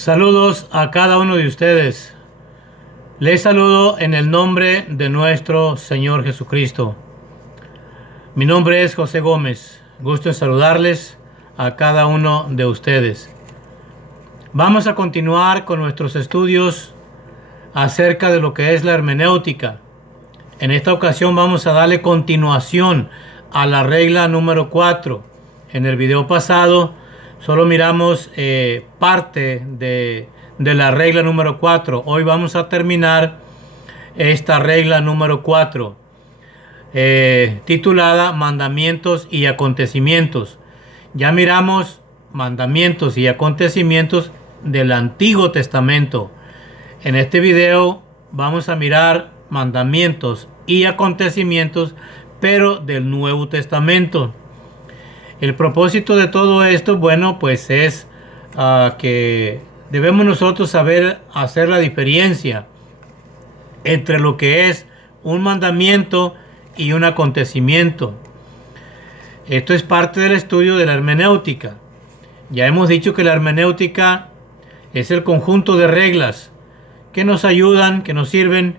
Saludos a cada uno de ustedes. Les saludo en el nombre de nuestro Señor Jesucristo. Mi nombre es José Gómez. Gusto en saludarles a cada uno de ustedes. Vamos a continuar con nuestros estudios acerca de lo que es la hermenéutica. En esta ocasión vamos a darle continuación a la regla número 4. En el video pasado solo miramos parte de la regla número 4. Hoy vamos a terminar esta regla número 4, titulada Mandamientos y Acontecimientos. Ya miramos mandamientos y acontecimientos del Antiguo Testamento. En este video vamos a mirar mandamientos y acontecimientos, pero del Nuevo Testamento. El propósito de todo esto, bueno, pues es que debemos nosotros saber hacer la diferencia entre lo que es un mandamiento y un acontecimiento. Esto es parte del estudio de la hermenéutica. Ya hemos dicho que la hermenéutica es el conjunto de reglas que nos ayudan, que nos sirven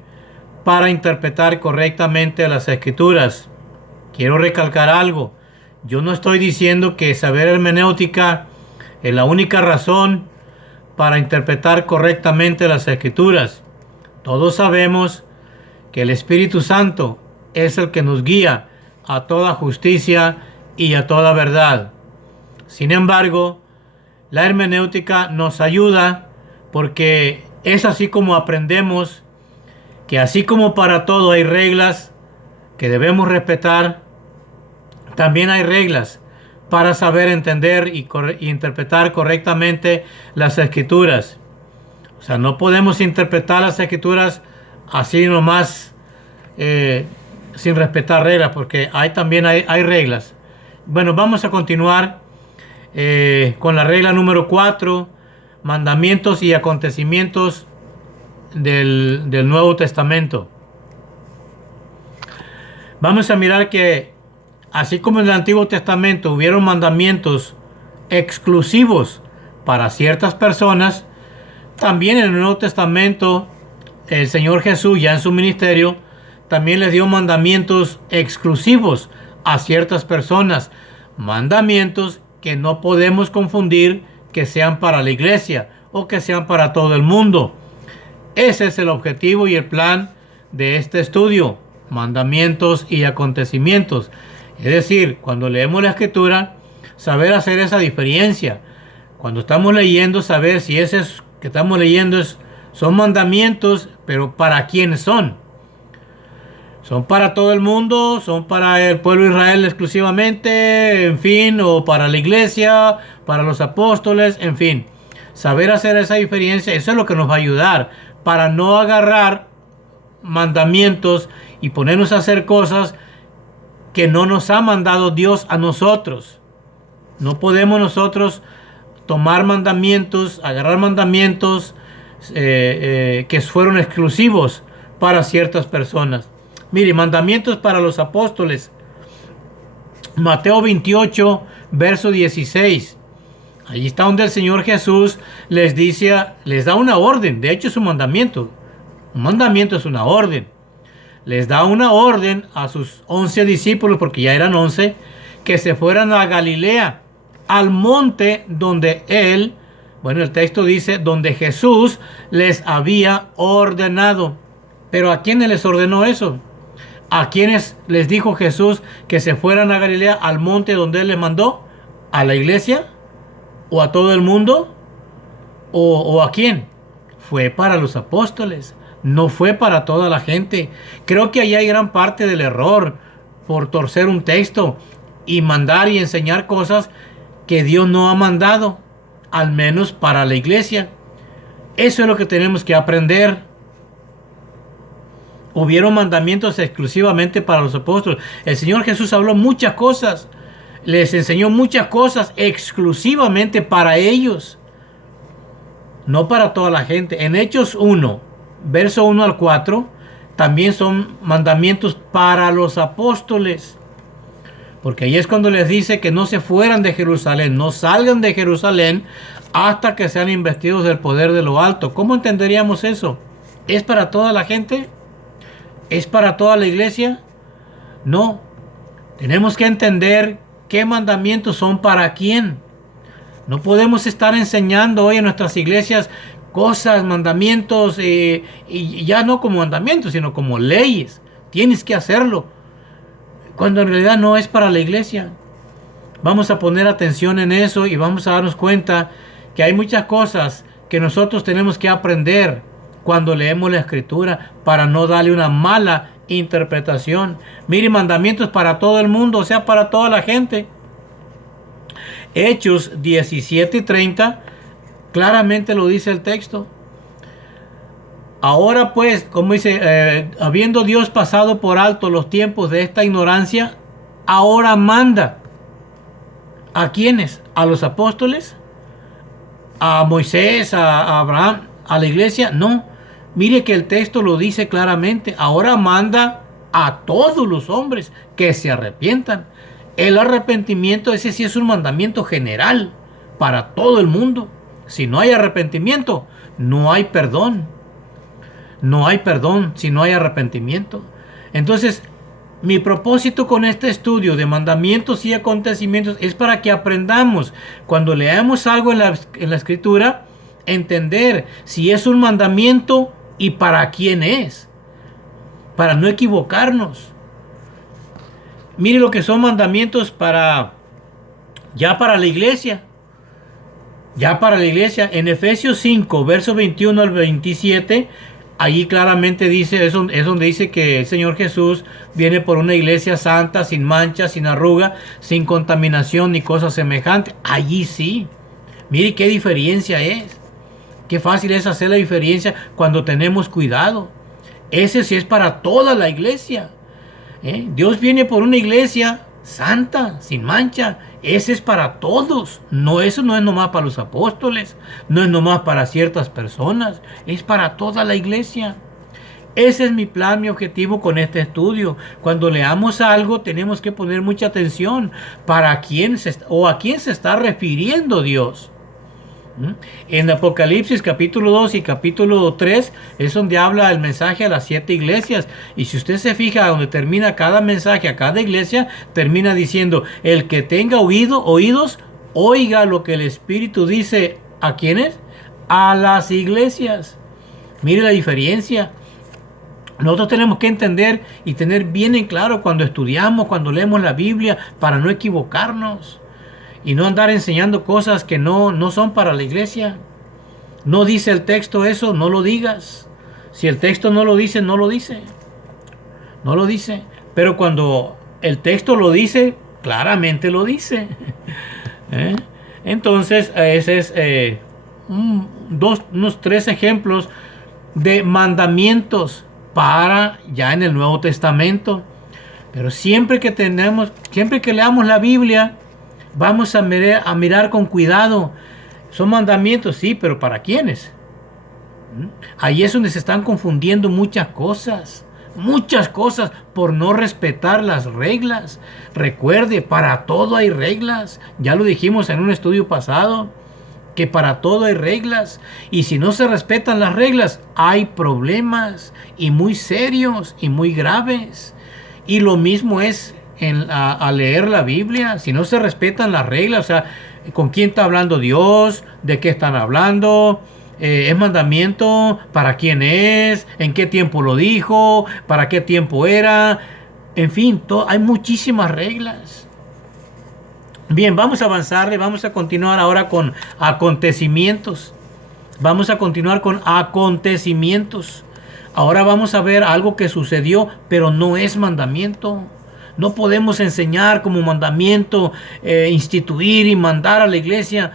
para interpretar correctamente las escrituras. Quiero recalcar algo. Yo no estoy diciendo que saber hermenéutica es la única razón para interpretar correctamente las escrituras. Todos sabemos que el Espíritu Santo es el que nos guía a toda justicia y a toda verdad. Sin embargo, la hermenéutica nos ayuda porque es así como aprendemos que así como para todo hay reglas que debemos respetar, también hay reglas para saber entender y interpretar correctamente las escrituras. O sea, no podemos interpretar las escrituras así nomás sin respetar reglas, porque también hay reglas. Bueno, vamos a continuar con la regla número 4, mandamientos y acontecimientos del Nuevo Testamento. Vamos a mirar que así como en el Antiguo Testamento hubieron mandamientos exclusivos para ciertas personas, también en el Nuevo Testamento el Señor Jesús, ya en su ministerio, también les dio mandamientos exclusivos a ciertas personas. Mandamientos que no podemos confundir que sean para la iglesia o que sean para todo el mundo. Ese es el objetivo y el plan de este estudio, mandamientos y acontecimientos. Es decir, cuando leemos la escritura, saber hacer esa diferencia. Cuando estamos leyendo, saber si ese que estamos leyendo son mandamientos, pero ¿para quiénes son? ¿Son para todo el mundo? ¿Son para el pueblo de Israel exclusivamente? En fin, o para la iglesia, para los apóstoles, en fin. Saber hacer esa diferencia, eso es lo que nos va a ayudar para no agarrar mandamientos y ponernos a hacer cosas que no nos ha mandado Dios a nosotros. No podemos nosotros tomar mandamientos, agarrar mandamientos que fueron exclusivos para ciertas personas. Mire, mandamientos para los apóstoles. Mateo 28, verso 16. Allí está donde el Señor Jesús les da una orden. De hecho es un mandamiento. Un mandamiento es una orden. Les da una orden a sus 11 discípulos, porque ya eran 11, que se fueran a Galilea, al monte donde el texto dice, donde Jesús les había ordenado. Pero ¿a quiénes les ordenó eso? ¿A quiénes les dijo Jesús que se fueran a Galilea, al monte donde Él les mandó? ¿A la iglesia? ¿O a todo el mundo? ¿O a quién? Fue para los apóstoles, no fue para toda la gente. Creo que ahí hay gran parte del error por torcer un texto y mandar y enseñar cosas que Dios no ha mandado, al menos para la iglesia. Eso es lo que tenemos que aprender. Hubieron mandamientos exclusivamente para los apóstoles. El Señor Jesús habló muchas cosas, les enseñó muchas cosas exclusivamente para ellos, no para toda la gente. En Hechos 1, verso 1 al 4, también son mandamientos para los apóstoles. Porque ahí es cuando les dice que no se fueran de Jerusalén, no salgan de Jerusalén hasta que sean investidos del poder de lo alto. ¿Cómo entenderíamos eso? ¿Es para toda la gente? ¿Es para toda la iglesia? No. Tenemos que entender qué mandamientos son para quién. No podemos estar enseñando hoy en nuestras iglesias cosas, mandamientos, y ya no como mandamientos, sino como leyes. Tienes que hacerlo, cuando en realidad no es para la iglesia. Vamos a poner atención en eso y vamos a darnos cuenta que hay muchas cosas que nosotros tenemos que aprender cuando leemos la escritura para no darle una mala interpretación. Mire, mandamientos para todo el mundo, o sea, para toda la gente. Hechos 17:30 claramente lo dice el texto. Ahora pues, como dice, habiendo Dios pasado por alto los tiempos de esta ignorancia, ahora manda. ¿A quiénes? ¿A los apóstoles? ¿A Moisés? ¿A Abraham? ¿A la iglesia? No. Mire que el texto lo dice claramente. Ahora manda a todos los hombres que se arrepientan. El arrepentimiento, ese sí es un mandamiento general para todo el mundo. Si no hay arrepentimiento, no hay perdón. No hay perdón si no hay arrepentimiento. Entonces, mi propósito con este estudio de mandamientos y acontecimientos es para que aprendamos, cuando leamos algo en la escritura, entender si es un mandamiento y para quién es, para no equivocarnos. Mire lo que son mandamientos para la iglesia. Ya para la iglesia, en Efesios 5, versos 21 al 27, allí claramente dice, es donde dice que el Señor Jesús viene por una iglesia santa, sin mancha, sin arruga, sin contaminación ni cosa semejante. Allí sí. Mire qué diferencia es. Qué fácil es hacer la diferencia cuando tenemos cuidado. Ese sí es para toda la iglesia. Dios viene por una iglesia santa, sin mancha. Ese es para todos. No, eso no es nomás para los apóstoles, no es nomás para ciertas personas, es para toda la iglesia. Ese es mi plan, mi objetivo con este estudio. Cuando leamos algo tenemos que poner mucha atención para quién a quién se está refiriendo Dios. En Apocalipsis capítulo 2 y capítulo 3 es donde habla el mensaje a las 7 iglesias, y si usted se fija donde termina cada mensaje a cada iglesia, termina diciendo: el que tenga oídos, oiga lo que el Espíritu dice. ¿A quiénes? A las iglesias. Mire la diferencia. Nosotros tenemos que entender y tener bien en claro cuando estudiamos, cuando leemos la Biblia, para no equivocarnos y no andar enseñando cosas que no son para la iglesia. No dice el texto eso, no lo digas. Si el texto no lo dice, no lo dice. No lo dice. Pero cuando el texto lo dice, claramente lo dice. Entonces, ese es unos 3 ejemplos de mandamientos para ya en el Nuevo Testamento. Pero siempre que leamos la Biblia, vamos a mirar con cuidado. Son mandamientos, sí, pero ¿para quiénes? Ahí es donde se están confundiendo muchas cosas por no respetar las reglas. Recuerde, para todo hay reglas. Ya lo dijimos en un estudio pasado, que para todo hay reglas. Y si no se respetan las reglas, hay problemas, y muy serios y muy graves. Y lo mismo es a leer la Biblia. Si no se respetan las reglas, o sea, ¿con quién está hablando Dios? ¿De qué están hablando? ¿Es mandamiento? ¿Para quién es? ¿En qué tiempo lo dijo? ¿Para qué tiempo era? En fin, hay muchísimas reglas. Bien, vamos a avanzarle, vamos a continuar ahora con acontecimientos. Vamos a continuar con acontecimientos. Ahora vamos a ver algo que sucedió, pero no es mandamiento. No podemos enseñar como mandamiento, instituir y mandar a la iglesia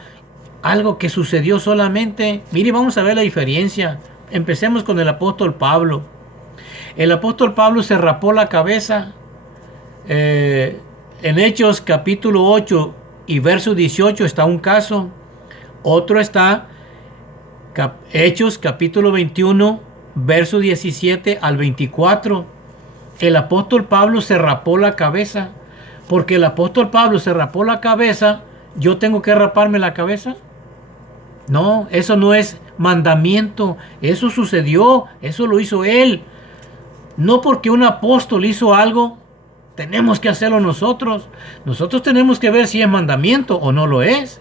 algo que sucedió solamente. Mire, vamos a ver la diferencia. Empecemos con el apóstol Pablo. El apóstol Pablo se rapó la cabeza. En Hechos capítulo 8 y verso 18 está un caso. Otro está Hechos capítulo 21, verso 17 al 24. El apóstol Pablo se rapó la cabeza. Porque el apóstol Pablo se rapó la cabeza, ¿yo tengo que raparme la cabeza? No, eso no es mandamiento. Eso sucedió, eso lo hizo Él. No porque un apóstol hizo algo, tenemos que hacerlo nosotros. Nosotros tenemos que ver si es mandamiento o no lo es.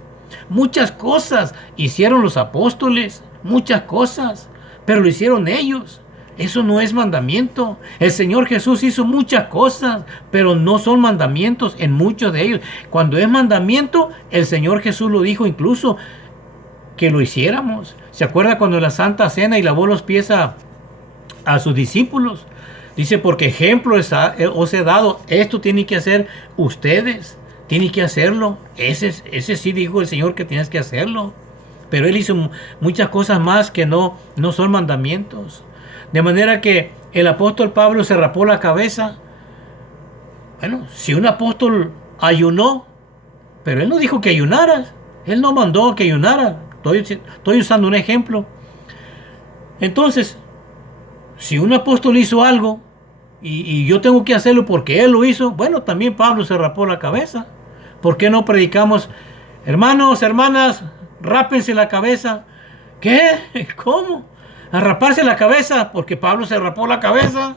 Muchas cosas hicieron los apóstoles, muchas cosas, pero lo hicieron ellos. Eso no es mandamiento. El Señor Jesús hizo muchas cosas, pero no son mandamientos en muchos de ellos. Cuando es mandamiento, el Señor Jesús lo dijo incluso que lo hiciéramos. ¿Se acuerda cuando en la Santa Cena y lavó los pies a sus discípulos? Dice, porque ejemplo os he dado, esto tienen que hacer ustedes, tienen que hacerlo. Ese sí dijo el Señor que tienes que hacerlo. Pero Él hizo muchas cosas más que no son mandamientos. De manera que el apóstol Pablo se rapó la cabeza. Bueno, si un apóstol ayunó, pero él no dijo que ayunaras, él no mandó que ayunara. Estoy usando un ejemplo. Entonces, si un apóstol hizo algo y yo tengo que hacerlo porque él lo hizo, bueno, también Pablo se rapó la cabeza. ¿Por qué no predicamos, hermanos, hermanas, rápense la cabeza? ¿Qué? ¿Cómo? ¿A raparse la cabeza? Porque Pablo se rapó la cabeza.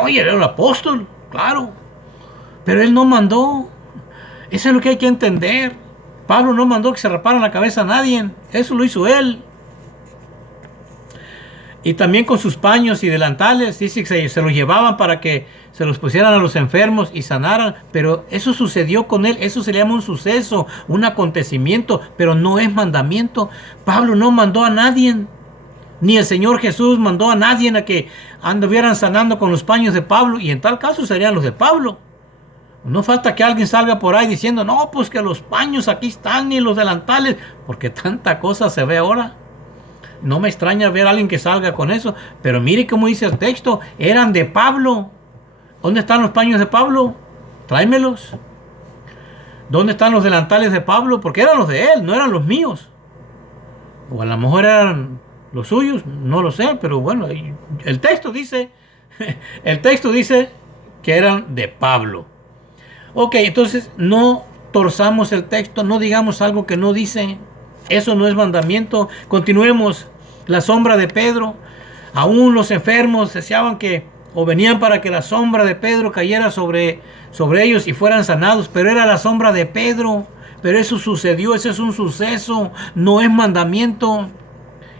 Oye, era el apóstol, claro. Pero él no mandó. Eso es lo que hay que entender. Pablo no mandó que se raparan la cabeza a nadie. Eso lo hizo él. Y también con sus paños y delantales, dice que se los llevaban para que se los pusieran a los enfermos y sanaran. Pero eso sucedió con él. Eso se le llama un suceso, un acontecimiento, pero no es mandamiento. Pablo no mandó a nadie. Ni el Señor Jesús mandó a nadie a que anduvieran sanando con los paños de Pablo. Y en tal caso serían los de Pablo. No falta que alguien salga por ahí diciendo, no, pues que los paños aquí están y los delantales. Porque tanta cosa se ve ahora. No me extraña ver a alguien que salga con eso. Pero mire cómo dice el texto. Eran de Pablo. ¿Dónde están los paños de Pablo? Tráemelos. ¿Dónde están los delantales de Pablo? Porque eran los de él, no eran los míos. O a lo mejor eran los suyos, no lo sé. Pero bueno, el texto dice que eran de Pablo. Ok, entonces no torzamos el texto, no digamos algo que no dice. Eso no es mandamiento. Continuemos. La sombra de Pedro. Aún los enfermos deseaban que, o venían para que la sombra de Pedro cayera sobre ellos y fueran sanados. Pero era la sombra de Pedro. Pero eso sucedió, ese es un suceso, no es mandamiento.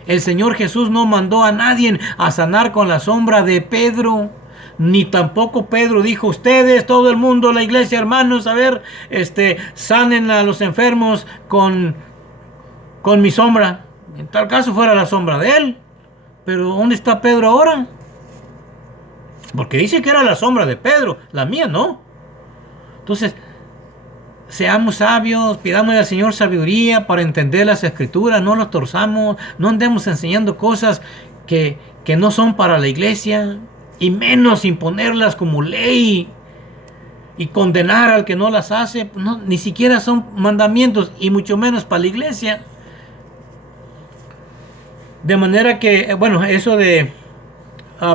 El Señor Jesús no mandó a nadie a sanar con la sombra de Pedro. Ni tampoco Pedro dijo, ustedes, todo el mundo, la iglesia, hermanos, a ver, sanen a los enfermos con mi sombra. En tal caso fuera la sombra de él. Pero ¿dónde está Pedro ahora? Porque dice que era la sombra de Pedro, la mía no. Entonces, seamos sabios, pidamos al Señor sabiduría para entender las escrituras, no los torzamos, no andemos enseñando cosas que no son para la iglesia, y menos imponerlas como ley y condenar al que no las hace. No, ni siquiera son mandamientos, y mucho menos para la iglesia. De manera que, bueno, eso de...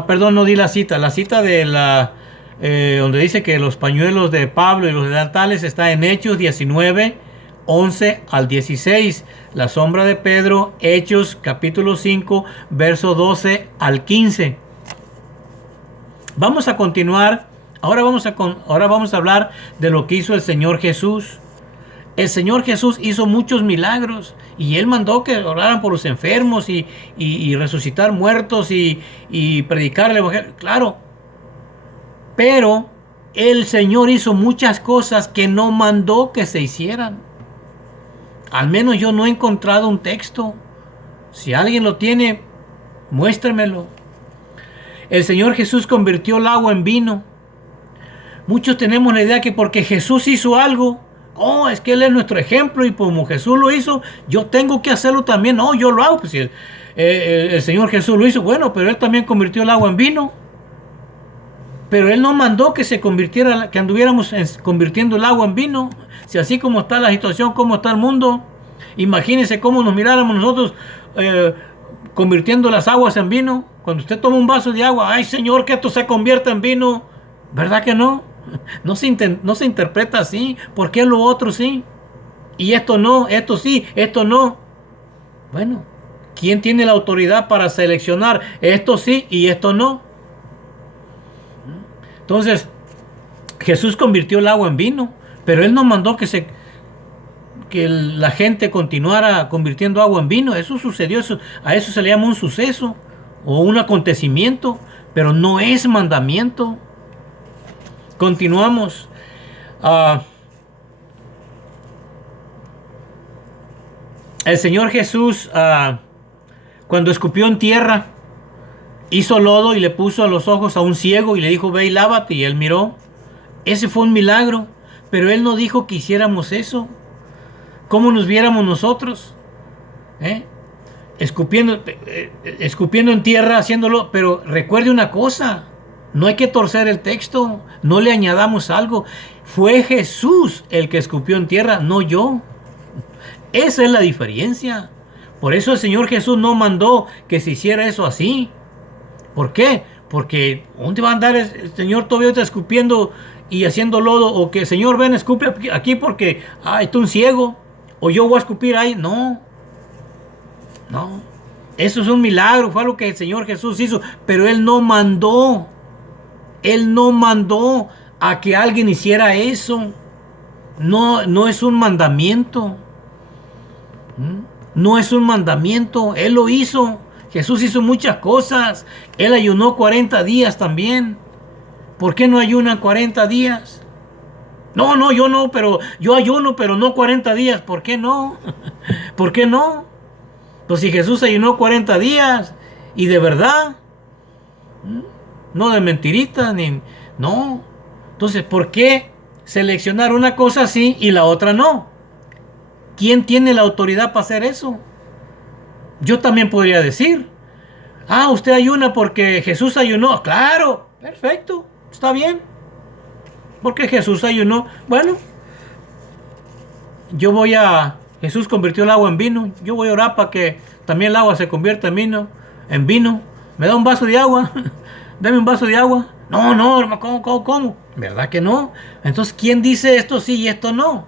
perdón, no di la cita de la... donde dice que los pañuelos de Pablo y los delantales está en Hechos 19, 11 al 16. La sombra de Pedro, Hechos capítulo 5, verso 12 al 15. Vamos a continuar. Ahora vamos a hablar de lo que hizo el Señor Jesús. El Señor Jesús hizo muchos milagros y Él mandó que oraran por los enfermos y resucitar muertos y predicar el evangelio. Claro. Pero el Señor hizo muchas cosas que no mandó que se hicieran. Al menos yo no he encontrado un texto. Si alguien lo tiene, muéstremelo. El Señor Jesús convirtió el agua en vino. Muchos tenemos la idea que porque Jesús hizo algo, es que Él es nuestro ejemplo y como Jesús lo hizo, yo tengo que hacerlo también. No, yo lo hago. Pues si el Señor Jesús lo hizo, bueno, pero Él también convirtió el agua en vino. Pero Él no mandó que se convirtiera, que anduviéramos convirtiendo el agua en vino. Si así como está la situación, como está el mundo, imagínense cómo nos miráramos nosotros convirtiendo las aguas en vino. Cuando usted toma un vaso de agua, ay Señor, que esto se convierta en vino. ¿Verdad que no? No se interpreta así. ¿Por qué lo otro sí? Y esto no, esto sí, esto no. Bueno, ¿quién tiene la autoridad para seleccionar esto sí y esto no? Entonces, Jesús convirtió el agua en vino, pero él no mandó que la gente continuara convirtiendo agua en vino. Eso sucedió, a eso se le llama un suceso o un acontecimiento, pero no es mandamiento. Continuamos. Ah, el Señor Jesús, cuando escupió en tierra, hizo lodo y le puso a los ojos a un ciego y le dijo, ve y lávate, y él miró. Ese fue un milagro, pero él no dijo que hiciéramos eso. ¿Cómo nos viéramos nosotros? ¿Eh? Escupiendo en tierra, haciéndolo. Pero recuerde una cosa, no hay que torcer el texto, no le añadamos algo. Fue Jesús el que escupió en tierra, no yo. Esa es la diferencia. Por eso el Señor Jesús no mandó que se hiciera eso así. ¿Por qué? Porque ¿dónde va a andar el Señor todavía está escupiendo y haciendo lodo? O que Señor, ven, escupe aquí porque está un ciego. O yo voy a escupir ahí. No. No. Eso es un milagro. Fue lo que el Señor Jesús hizo. Pero Él no mandó. Él no mandó a que alguien hiciera eso. No, no es un mandamiento. No es un mandamiento. Él lo hizo. Jesús hizo muchas cosas. Él ayunó 40 días también. ¿Por qué no ayunan 40 días? No, yo no, pero yo ayuno, pero no 40 días. ¿Por qué no? ¿Por qué no? Pues si Jesús ayunó 40 días y de verdad, no de mentirita, ni no. Entonces, ¿por qué seleccionar una cosa así y la otra no? ¿Quién tiene la autoridad para hacer eso? Yo también podría decir, usted ayuna porque Jesús ayunó. Claro, perfecto, está bien. Porque Jesús ayunó. Bueno, Jesús convirtió el agua en vino. Yo voy a orar para que también el agua se convierta en vino. En vino. ¿Me da un vaso de agua? Dame un vaso de agua. No, hermano, ¿cómo? ¿Verdad que no? Entonces, ¿quién dice esto sí y esto no?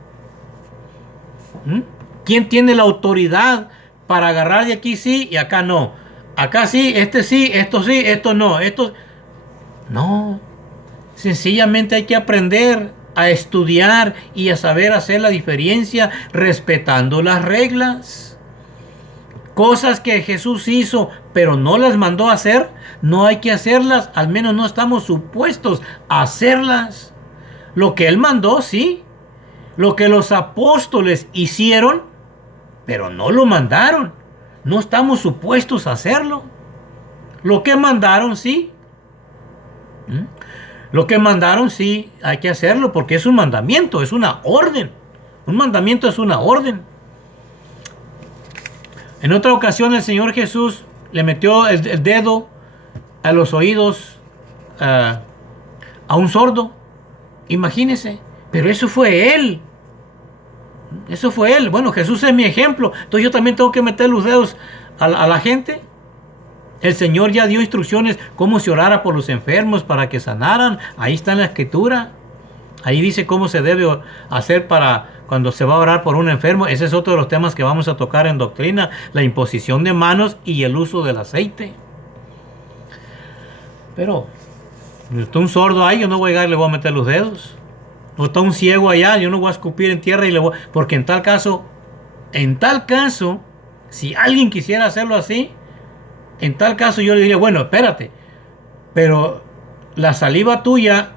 ¿Quién tiene la autoridad para agarrar de aquí sí y acá no? Acá sí, esto no. No. Sencillamente hay que aprender a estudiar y a saber hacer la diferencia respetando las reglas. Cosas que Jesús hizo, pero no las mandó a hacer, no hay que hacerlas, al menos no estamos supuestos a hacerlas. Lo que Él mandó, sí. Lo que los apóstoles hicieron, pero no lo mandaron. No estamos supuestos a hacerlo. Lo que mandaron, sí. Lo que mandaron, sí, hay que hacerlo porque es un mandamiento, es una orden. Un mandamiento es una orden. En otra ocasión el Señor Jesús le metió el dedo a los oídos a un sordo. Imagínese, pero eso fue Él. Eso fue Él. Bueno, Jesús es mi ejemplo. Entonces yo también tengo que meter los dedos a la gente. El Señor ya dio instrucciones cómo se orara por los enfermos para que sanaran. Ahí está en la escritura. Ahí dice cómo se debe hacer para cuando se va a orar por un enfermo. Ese es otro de los temas que vamos a tocar en doctrina. La imposición de manos y el uso del aceite. Pero está un sordo ahí, yo no voy a llegar y le voy a meter los dedos. O está un ciego allá, yo no voy a escupir en tierra y le voy... Porque en tal caso, si alguien quisiera hacerlo así, en tal caso yo le diría, bueno, espérate, pero la saliva tuya,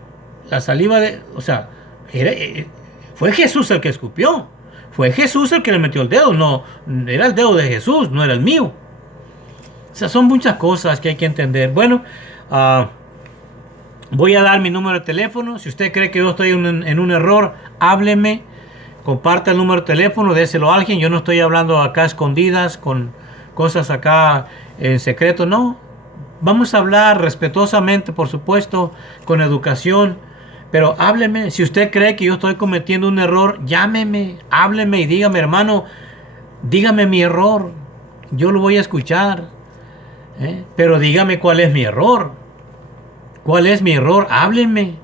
fue Jesús el que escupió, fue Jesús el que le metió el dedo, no, era el dedo de Jesús, no era el mío. O sea, son muchas cosas que hay que entender. Bueno, voy a dar mi número de teléfono. Si usted cree que yo estoy en un error, hábleme, comparte el número de teléfono, déselo a alguien. Yo no estoy hablando acá escondidas con cosas acá en secreto, no. Vamos a hablar respetuosamente, por supuesto, con educación, pero hábleme. Si usted cree que yo estoy cometiendo un error, llámeme, hábleme y dígame, hermano, dígame mi error. Yo lo voy a escuchar, pero dígame cuál es mi error. ¿Cuál es mi error? Háblenme.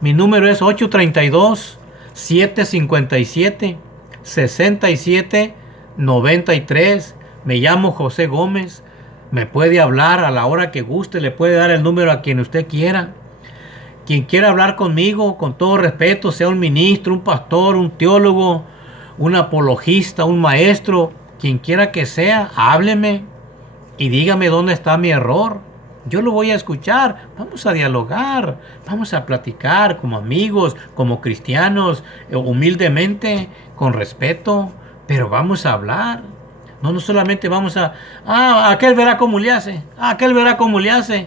Mi número es 832-757-6793. Me llamo José Gómez. Me puede hablar a la hora que guste. Le puede dar el número a quien usted quiera. Quien quiera hablar conmigo, con todo respeto, sea un ministro, un pastor, un teólogo, un apologista, un maestro, quien quiera que sea, hábleme y dígame dónde está mi error. Yo lo voy a escuchar. Vamos a dialogar, vamos a platicar como amigos, como cristianos, humildemente, con respeto, pero vamos a hablar. No, no solamente vamos a, aquel verá cómo le hace, aquel verá cómo le hace.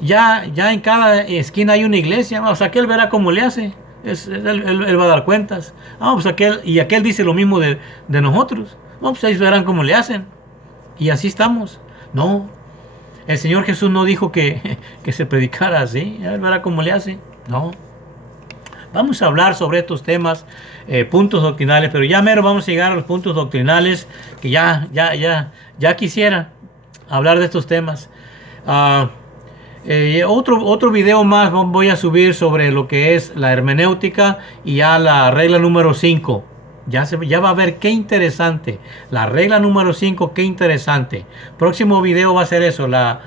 Ya en cada esquina hay una iglesia, o sea, aquel verá cómo le hace. Él va a dar cuentas. Pues aquel dice lo mismo de nosotros. Pues ellos verán cómo le hacen. Y así estamos. No, el Señor Jesús no dijo que se predicara así. Él verá cómo le hace. No. Vamos a hablar sobre estos temas, puntos doctrinales, pero ya mero vamos a llegar a los puntos doctrinales que ya quisiera hablar de estos temas. Otro video más voy a subir sobre lo que es la hermenéutica y ya la regla número 5. Ya va a ver qué interesante. La regla número 5, qué interesante. Próximo video va a ser eso, la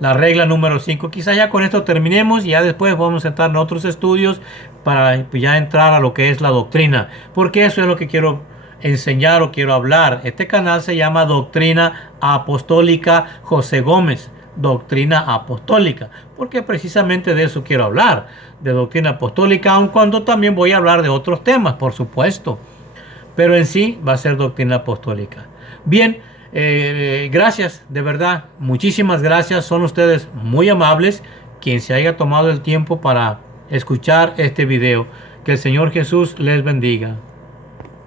regla número 5. Quizá ya con esto terminemos y ya después vamos a entrar en otros estudios para ya entrar a lo que es la doctrina. Porque eso es lo que quiero enseñar o quiero hablar. Este canal se llama Doctrina Apostólica José Gómez. Doctrina apostólica, porque precisamente de eso quiero hablar, de doctrina apostólica, aun cuando también voy a hablar de otros temas, por supuesto, pero en sí va a ser doctrina apostólica. Bien, gracias, de verdad, muchísimas gracias, son ustedes muy amables, quien se haya tomado el tiempo para escuchar este video. Que el Señor Jesús les bendiga.